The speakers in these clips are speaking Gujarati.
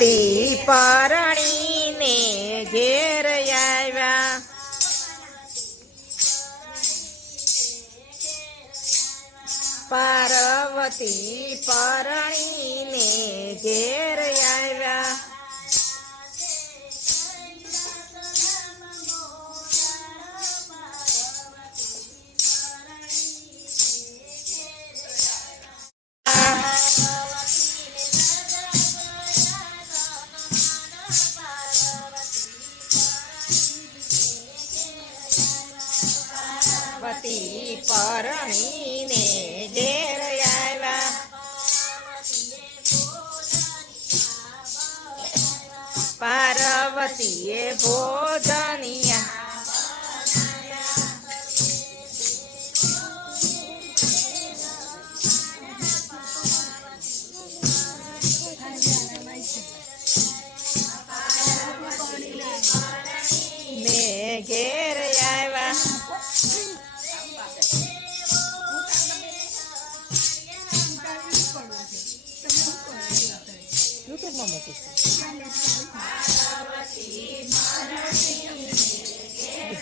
તી પરણીને ઘેર આવ્યા પાર્વતી પરણીને ઘેર આવ્યા પાર્વતી પરણીને ઘેર આવ્યા પાર્વતીએ ભોજનિયા ને ઘેર આવ્યા યુટ્યુબમાં મૂકું છું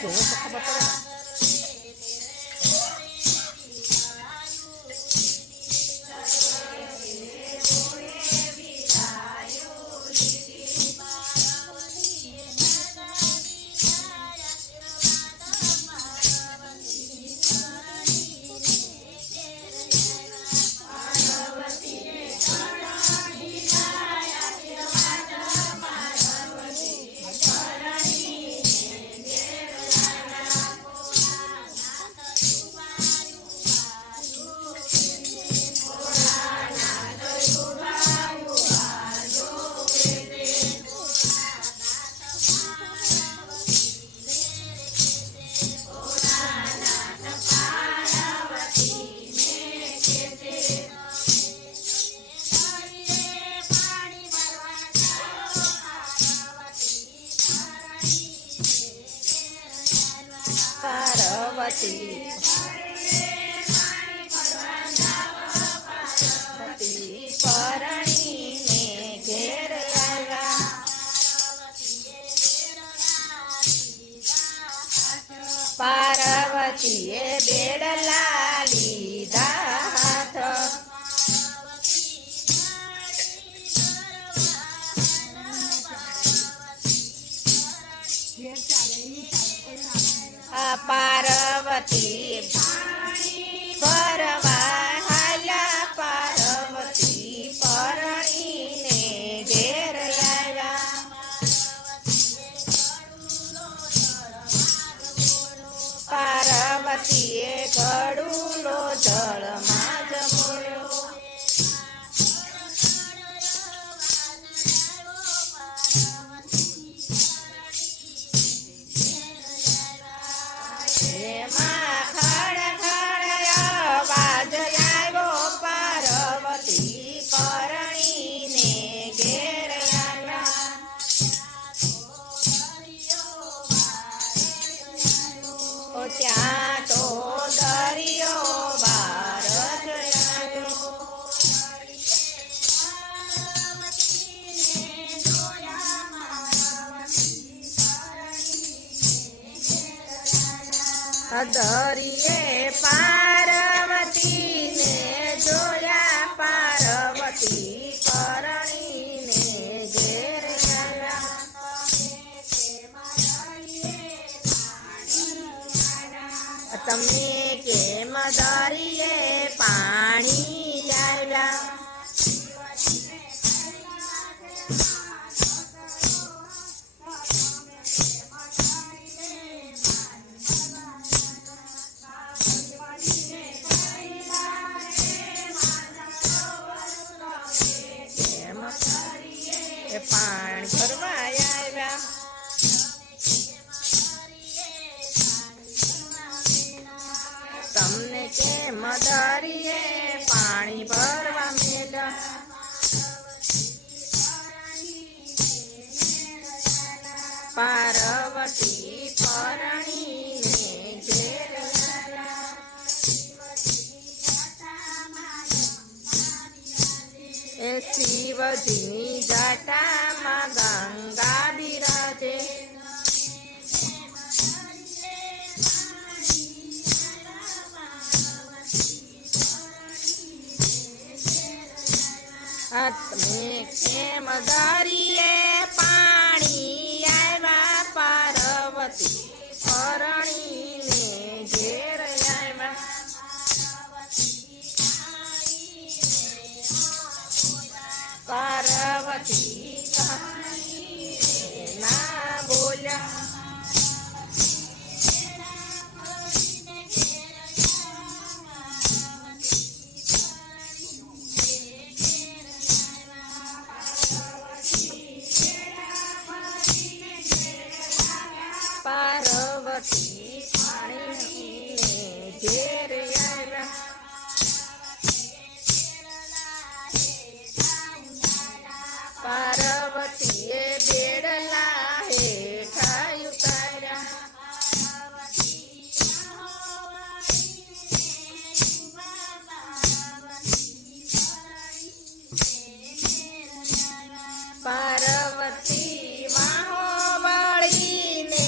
જોવો તો ખબર પડે પાર્વતી પરણીને ઘેર આવ્યા પાર્વતીએ બેડલા લીધા હાથ પાર્વતી ફરવા હાલ્યા પાર્વતી પરણીને ઘેર આવ્યા પાર્વતીએ ઘડુલો જળમાં જમોયો ત્યાં તો દરિયો બાર દરિયે પાર્વતીને જોયા પાર્વતી પરણીને ઘેર આવ્યા તમે કેમ દરિયે પાણી આવ્યા પાણી ભરવા આવ્યા તમને કેમ દરિયે પાણી ભરવા મેલ્યા પાર્વતી પરણીને ઘેર આવ્યા એ શિવજીની જટા તમે કેમ દરિયે પાણી આવ્યા પાર્વતી પરણીને ઘેર આવ્યા પાર્વતી ના બોલ્યા પાર્વતી પાણીને ઘેર આવ્યા પાર્વતીએ બેડલા હેઠા ઉતાર્યા પાર્વતી વાહો વળીને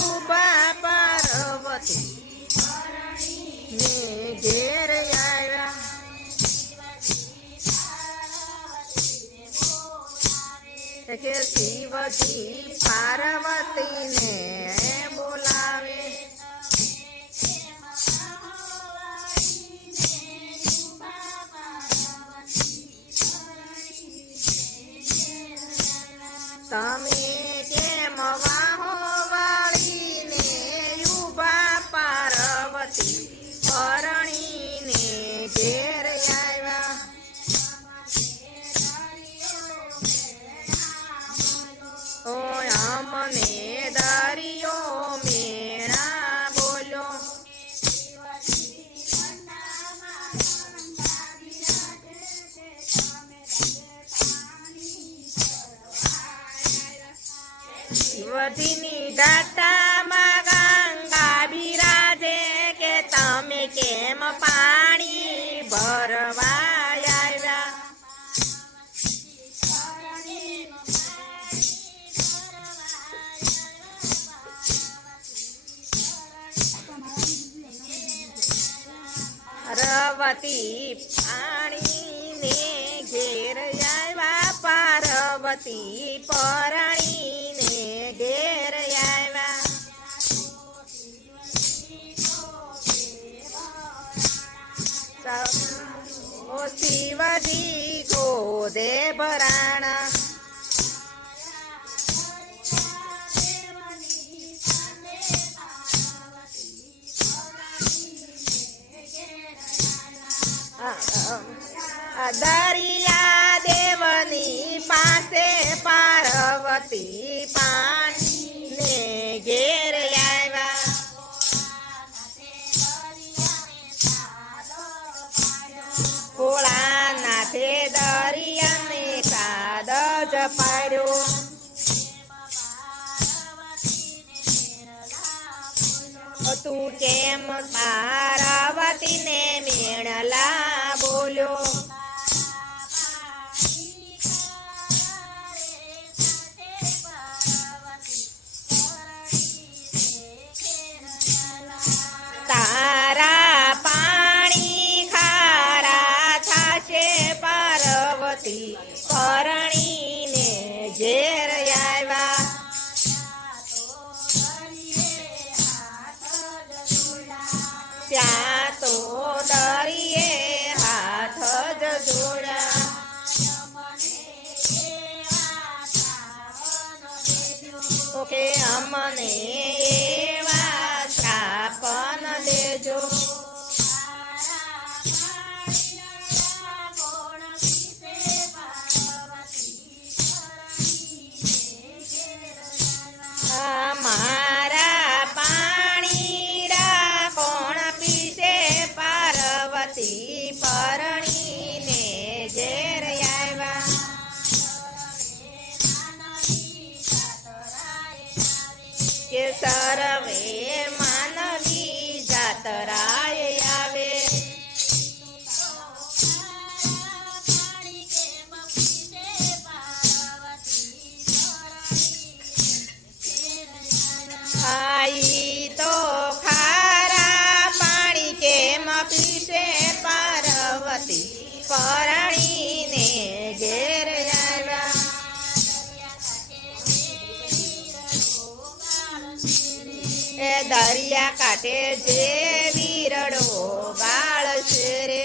ઉભા પાર્વતી ને ઘેર આવ્યા કે શિવજી પાર્વતીને બોલાવે તમે કેમ વાહો વાળીને ઉભા પાર્વતી પરણીને ઘેર આવ્યા ઓય અમને દરિયો મેણા બોલો શિવજીની દાટામાં ગંગા બિરાજે કે તમે કેમ પાણી ભરવા આવ્યા પાર્વતી પાણીને ઘેર આવ્યા પાર્વતી પરણીને ઘેર આવ્યા ઓ શિવજી ગોદે ભરાણા દરિયા દેવની પાસે પાર્વતી પાણીને ઘેર આવ્યા ભોળાનાથે દરિયાને કાદ જ પાડ્યો તું કેમ પાર્વતીને મેણલા બોલ્યો તારા પાણી ખારા થાશે પાર્વતી પરણીને ઘેર આવ્યા ત્યાં તો દરિયે હાથ જ જોડ્યા ઓકે અમને એવા શ્રાપન દેજો મારા પાણીડા કોણ પીશે પાર્વતી પરણીને ઘેર આવ્યા કે સર્વે માનવી જાતરાય આવે આઈ તો ખારા પાણી કેમ પીશે પાર્વતી પરણીને દરિયા કાંઠે જે વીરડો ગાળશે રે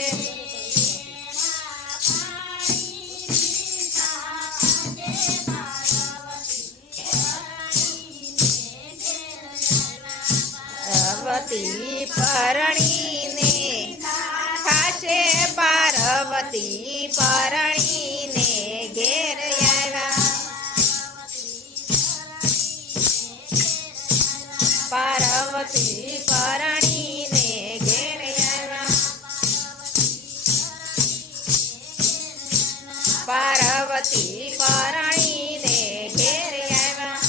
પાર્વતી પરણીને ખાશે પાર્વતી પરણીને ઘેર આવ્યા પાર્વતી પરણીને ઘેર આવ્યા પાર્વતી પરણીને ઘેર આવ્યા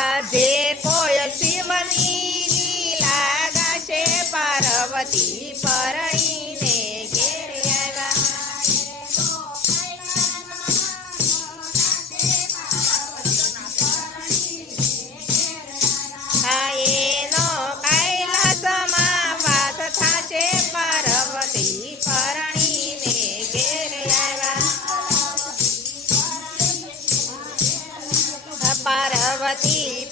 આજે કોઈ શિવની લીલા ગાશે પાર્વતી પરણીને ઘેર આવ્યા એનો કૈલાસમાં વાસ થાશે પાર્વતી પરણીને ઘેર આવ્યા પાર્વતી